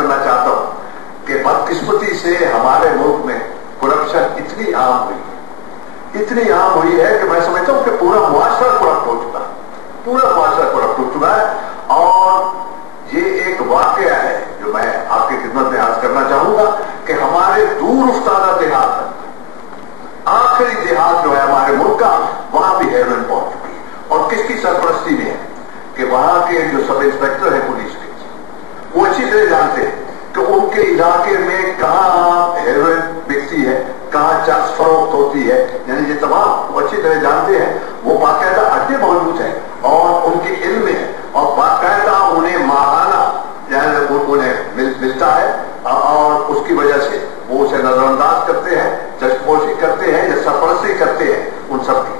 کرنا چاہتا ہوں کہ بدقسمتی سے ہمارے ملک میں کرپشن اتنی عام ہوئی ہے کہ میں سمجھتا ہوں کہ پورا معاشرہ کرپٹ ہو چکا ہے، پورا معاشرہ کرپٹ ہو چکا ہے۔ اور یہ ایک واقعہ ہے جو میں آپ کی خدمت میں عرض کرنا چاہوں گا کہ ہمارے دور افتادہ دیہات، آخری دیہات جو ہے ہمارے ملک کا، وہاں بھی ہیروئن پہنچ چکی ہے۔ اور کس کی سرپرستی میں ہے کہ وہاں کے جو سب انسپیکٹر ہیں پولیس کے، وہ اچھی طرح جانتے ہیں کہ ان کے علاقے میں کہاں ہیروئن بکتی ہے، کہاں چرس فروخت ہوتی ہے، یعنی یہ تمام وہ اچھی طرح جانتے ہیں۔ وہ باقاعدہ اڈے موجود ہیں اور ان کے علم میں ہے، اور باقاعدہ انہیں ماہانہ یعنی انہیں ملتا ہے، اور اس کی وجہ سے وہ اسے نظر انداز کرتے ہیں، چشمپوشی کرتے ہیں یا سرپرستی کرتے ہیں ان سب کی۔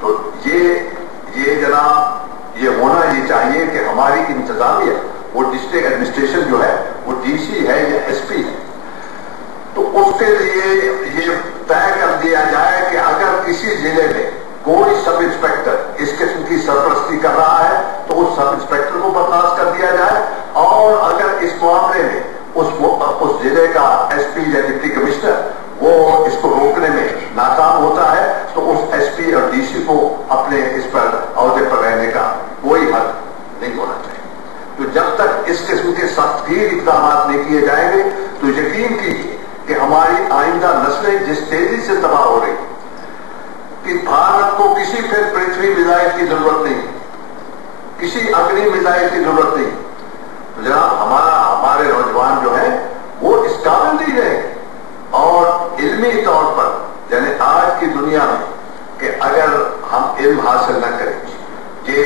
تو یہ جناب یہ ہونا یہ چاہیے کہ ہماری انتظامیہ، وہ ڈسٹرکٹ ایڈمنسٹریشن جو ہے وہ ڈی سی ہے یا ایس پی ہے، تو اس کے لیے یہ طے کر دیا جائے کہ اگر کسی ضلع میں کوئی سب انسپیکٹر اس قسم کی سرپرستی کر رہا ہے تو اس سب انسپیکٹر کو برخاست کر دیا جائے، اور اگر اس معاملے میں اس ضلع کا ایس پی یا ڈپٹی کمشنر وہ اس کو روکنے میں ناکام ہوتا ہے تو اس ایس پی اور ڈی سی کو اپنے اس پر عہدے پر رہنے کا کوئی حق نہیں ہونا چاہیے۔ تو جب تک اس قسم کے سخت گیر اقدامات نہیں کیے جائیں گے تو یقین کیجیے کہ ہماری آئندہ نسلیں جس تیزی سے تباہ ہو رہی کہ بھارت کو کسی پھر پرتھوی میزائل کی ضرورت نہیں، کسی اگنی میزائل کی ضرورت نہیں۔ تو جناب ہمارے نوجوان جو ہیں وہ اس قابل نہیں رہے، اور علمی طور پر یعنی آج کی دنیا میں کہ اگر ہم علم حاصل نہ کریں کہ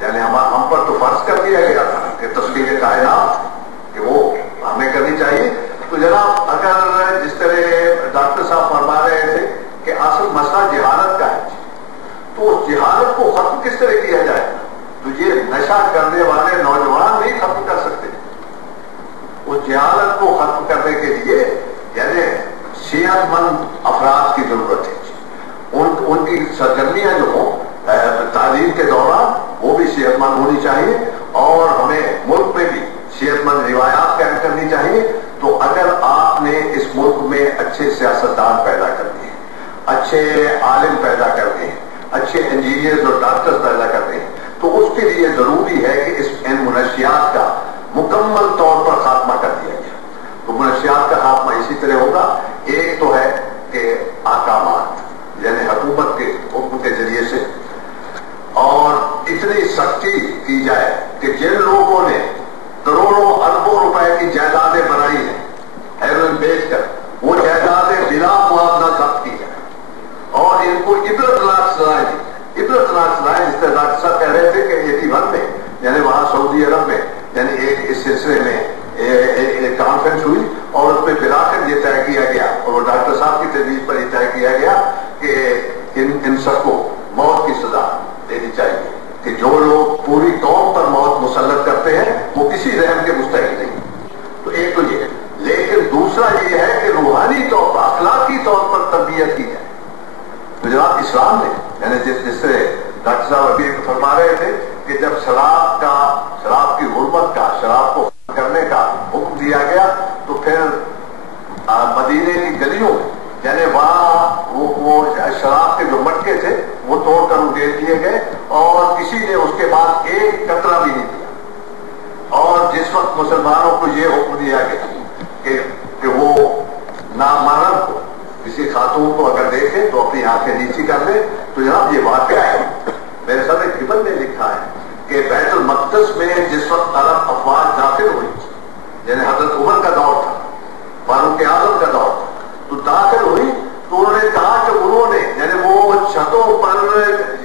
یعنی ہم پر تو فرض کر دیا گیا تھا کہ تسخیر کائنات کہ وہ ہمیں کرنی چاہیے، تو جناب اگر جس طرح ڈاکٹر صاحب فرما رہے تھے کہ اصل مسئلہ جہالت کا ہے، تو اس جہالت کو ختم کس طرح کیا جائے؟ تو یہ نشہ کرنے والے نوجوان نہیں ختم کر سکتے۔ اس جہالت کو ختم کرنے کے لیے یعنی صحت مند افراد کی ضرورت ہے، ان کی سرگرمیاں جو ہوں تعلیم کے دوران وہ بھی صحت مند ہونی چاہیے، اور ہمیں ملک میں بھی صحت مند روایات قائم کرنی چاہیے۔ تو اگر آپ نے اس ملک میں اچھے سیاستدان پیدا کر دیے، اچھے عالم پیدا کر دیے، اچھے انجینئرز اور ڈاکٹرز پیدا کر دیے، تو اس کے لیے ضروری ہے کہ ان منشیات کا مکمل طور پر خاتمہ کر دیا جائے۔ تو منشیات کا خاتمہ اسی طرح ہوگا، ایک تو ہے کہ احکامات یعنی حکومت کے حکم کے ذریعے سے، اور اتنی سختی کی جائے کہ جن لوگوں نے کروڑوں اربوں روپے کی جائیدادیں بنائی ہیں ہیروئن بیچ کر، وہ جائیدادیں بلا معاوضہ ضبط کی جائیں، اور ان کو عبرتناک سزائیں دی، عبرتناک سزائیں۔ جس طرح ڈاکٹر صاحب کہہ رہے تھے کہ 81 میں یعنی وہاں سعودی عرب میں یعنی ایک اس سلسلے میں ایک کانفرنس ہوئی، اور اس میں بلا کر یہ طے کیا گیا، اور وہ ڈاکٹر صاحب کی تجویز پر یہ طے کیا گیا کہ ان سب کو موت کی سزا دینی چاہیے، کہ جو لوگ پوری قوم پر موت مسلط کرتے ہیں وہ کسی رحم کے مستحق نہیں۔ تو ایک تو یہ، لیکن دوسرا یہ ہے کہ روحانی طور پر اخلاقی طور پر تربیت کی جائے۔ تو جناب اسلام نے یعنی جس سے ڈاکٹر صاحب ابھی فرما رہے تھے کہ جب شراب کی غربت کا، شراب کو کرنے کا حکم دیا گیا، تو پھر مدینے کی گلیوں میں یعنی وہاں وہ شراب کے جو مٹکے تھے وہ توڑ کر اندھیر دیے گئے، اور کسی نے اس کے بعد ایک قطرہ بھی نہیں دیا۔ اور جس وقت مسلمانوں کو یہ حکم دیا گیا کہ وہ نامحرم کو، کسی خاتون کو اگر دیکھے تو اپنی آنکھیں نیچی کر لے، تو جناب یہ واقعہ ہے، میرے ساتھ ایک خبر نے لکھا ہے کہ بیت المقدس میں جس وقت عرب افواج داخل ہوئی، یعنی حضرت عمر کا دور تھا، فاروق اعظم کا دور تھا، تو داخل ہوئی تو انہوں نے کہا کہ انہوں نے یعنی وہ چھتوں پر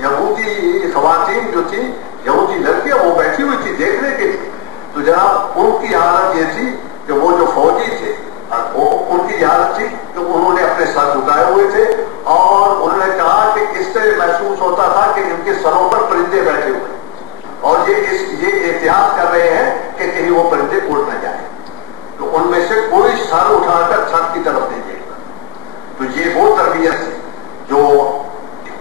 یہودی خواتین جو تھی، یہودی لڑکیاں وہ بیٹھی ہوئی تھی دیکھنے کے لیے، تو جناب ان کی حالت یہ تھی کہ وہ جو فوجی تھے ان کی حالت تھی کہ انہوں نے اپنے سر جھکائے ہوئے تھے، اور انہوں نے کہا کہ اس طرح محسوس ہوتا تھا کہ ان کے سروں پر پرندے بیٹھے ہوئے، اور یہ احتیاط کر رہے ہیں کہ کہیں وہ پرندے اڑ نہ جائیں، تو ان میں سے کوئی سر اٹھا کر چھت کی طرف نہیں دیکھتا۔ تو یہ وہ تربیت ہے جو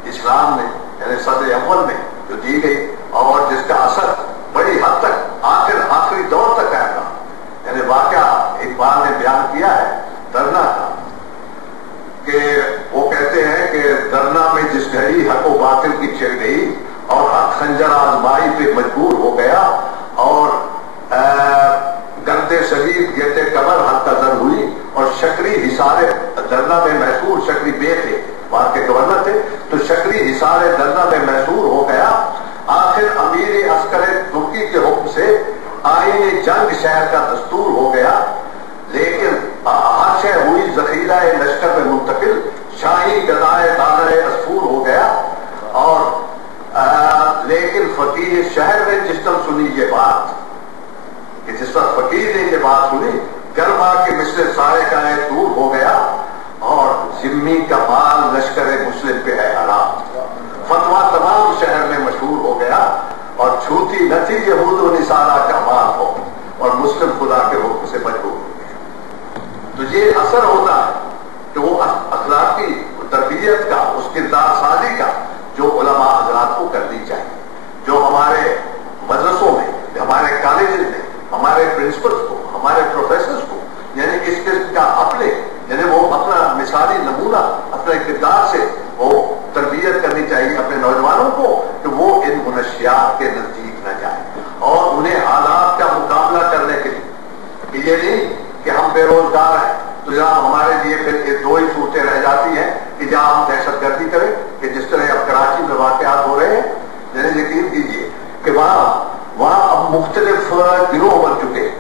اسلام نے یعنی صدر اول میں جو دی گئی، اور جس کا اثر بڑی حد تک آخری دور تک آیا تھا۔ یعنی واقعہ اقبال نے بیان کیا ہے درنا کا، کہ وہ کہتے ہیں کہ درنا میں جس گھڑی حق و باطل کی چھڑ گئی اور حق خنجر آزمائی پہ مجبور ہو گیا، اور گردے شدید گرتے قبر حق کا در ہوئی، اور شکری حصار درنا میں محصور، شکری بے تھے وہاں کے گورنر تھے، تو شکری حصار درنا میں محصور ہو گیا، آخر امیر عسکر ترکی کے حکم سے آئین جنگ شہر کا دستور ہو گیا، لیکن ہر شے ہوئی ذخیرہ لشکر میں منتقل، شاہی گدائے دانہ عصفور ہو گیا، اور لیکن فقیر شہر نے جس طرح سنی یہ بات، کہ جس وقت فقیر نے یہ بات سنی، گرما کے مثل سارے کا دور ہو گیا، اور ذمی کا مال لشکر مسلم پہ ہے حرام، فتویٰ تمام شہر میں مشہور ہو گیا، اور چھوتی نہ تھی یہود و نصارہ کا مال ہو، اور مسلم خدا کے حکم سے مجبور ہو گیا۔ تو یہ اثر ہوتا ہے کہ وہ اخلاقی تربیت کا، اس کردار سازی کا جو علماء حضرات کو کرنی چاہیے، جو ہمارے مدرسوں میں، ہمارے کالجز میں، ہمارے پرنسپلز کو، ہمارے پروفیسرز کو، یعنی اس قسم کا اپنے، یعنی وہ اپنا مثالی نمونہ اپنے کردار سے وہ تربیت کرنی چاہیے اپنے نوجوانوں کو، کہ وہ ان منشیات کے نزدیک نہ جائیں، اور انہیں حالات کا مقابلہ کرنے کے لیے، کہ یہ نہیں کہ ہم بے روزگار ہیں تو جہاں ہمارے لیے پھر یہ دو ہی صورتیں رہ جاتی ہیں، کہ جہاں ہم دہشت گردی کریں، کہ جس طرح اب کراچی میں واقعات ہو رہے ہیں، یعنی یقین کیجیے کہ وہاں اب مختلف گروہ بن چکے ہیں،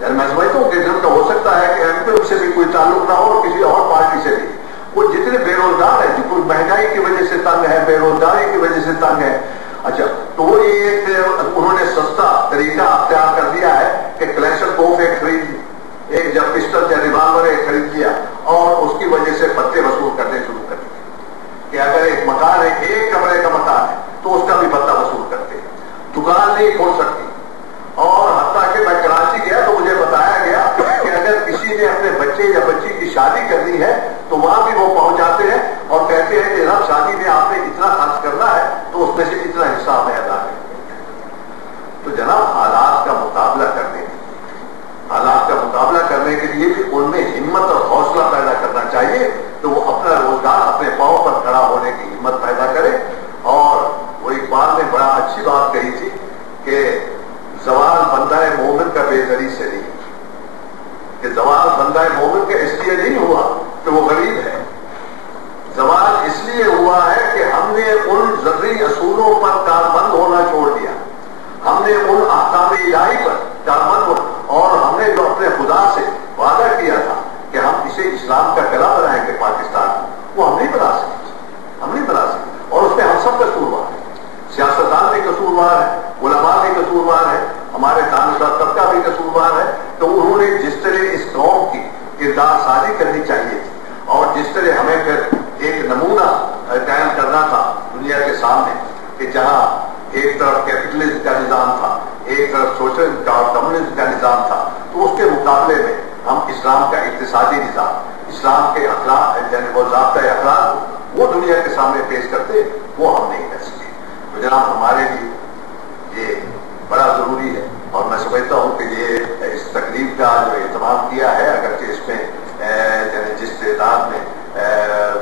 یعنی میں سمجھتا ہوں کہ جن کا ہو سکتا ہے کہ ایم پی سے بھی کوئی تعلق نہ ہو اور کسی اور پارٹی سے بھی، وہ جتنے بے روزگار ہیں، جو کوئی مہنگائی کی وجہ سے تنگ ہے، بے روزگاری کی وجہ سے تنگ ہے، اچھا تو وہ یہ انہوں نے سستا طریقہ اختیار کر دیا ہے کہ کلیشن کوف ایک خرید لی، ایک جب پسٹل یا ریوالور ایک خرید لیا، اور اس کی وجہ سے پتے وصول کرنے شروع کر دیے، کہ اگر ایک مکان ہے، ایک کمرے کا مکان ہے تو اس کا بھی پتہ وصول کرتے ہیں، دکان نہیں کھول سکتی، اور حتیٰ کہ میں کراچی گیا تو مجھے بتایا گیا کہ اگر کسی نے اپنے بچے یا بچی کی شادی کرنی ہے تو وہاں بھی وہ پہنچ جاتے ہیں اور کہتے ہیں کہ جناب شادی میں آپ نے اتنا خرچ کرنا ہے تو اس میں سے اتنا حصہ ہمیں ادا کریں۔ تو جناب حالات کا مقابلہ کرنے کے لیے بھی ان میں ہمت اور حوصلہ پیدا کرنا چاہیے، تو وہ اپنا روزگار اپنے پاؤں پر کھڑا ہونے کی ہمت پیدا کرے۔ اور وہ اقبال نے بڑا اچھی بات کہی تھی کہ زوال بندہ مومن کا بے غری سے نہیں، کہ زوال بندہ مومن کا اس لیے نہیں ہوا کہ وہ غریب ہے، زوال اس لیے ہوا ہے کہ ہم نے ان ذری اصولوں پر کاربند ہونا چھوڑ دیا، ہم نے ان احکام الہی پر کاربند ہونا، اور ہم نے جو اپنے خدا سے وعدہ کیا تھا کہ ہم اسے اسلام کا گلا بنائیں گے پاکستان میں، وہ ہم نہیں بنا سکے، اور اس میں ہم سب قصوروار ہیں، سیاستدان بھی قصوروار ہے، علماء بھی قصوروار ہے، ہمارے دانشور طبقہ بھی قصوروار ہے۔ تو انہوں نے جس طرح اس قوم کی کردار سازی کرنی چاہیے تھی، اور جس طرح ہمیں پھر ایک نمونہ قائم کرنا تھا دنیا کے سامنے، کہ جہاں ایک طرف کیپٹلزم کا نظام تھا، ایک طرف سوشلزم کا اور کمیونزم کا نظام تھا، تو اس کے مقابلے میں ہم اسلام کا اقتصادی نظام، اسلام کے اخلاق، یعنی وہ ضابطۂ اخلاق وہ دنیا کے سامنے پیش کرتے، وہ ہم نہیں کر سکے۔ تو جناب ہمارے لیے یہ بڑا ضروری ہے، اور میں سمجھتا ہوں کہ یہ اس تقریب کا جو اہتمام کیا ہے، اگرچہ اس میں یعنی جس تعداد میں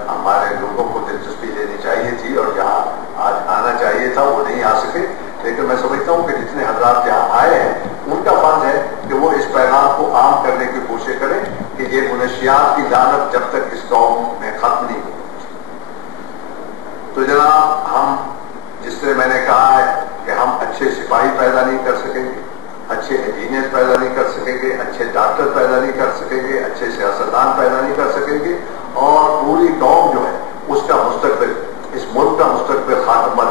ہمارے لوگوں کو دلچسپی لینی چاہیے تھی اور جہاں آج آنا چاہیے تھا وہ نہیں آ سکے، لیکن میں سمجھتا ہوں کہ جتنے حضرات یہاں آئے ہیں ان کا فرض ہے کہ وہ اس پیغام کو عام کرنے کی کوشش کریں کہ یہ منشیات کی لعنت جب تک اس قوم میں ختم نہیں ہو۔ تو جناب ہم جس طرح میں نے کہا ہے کہ ہم اچھے سپاہی پیدا نہیں کر سکیں گے، اچھے انجینئر پیدا نہیں کر سکیں گے، اچھے ڈاکٹر پیدا نہیں کر سکیں گے، اچھے سیاستدان پیدا نہیں کر سکیں گے، اور پوری قوم جو ہے اس کا مستقبل، اس ملک کا مستقبل خاتمہ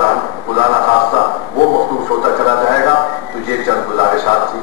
خدا نہ خواستہ وہ مخلوط ہوتا چلا جائے گا۔ تو یہ چند گزارشات تھی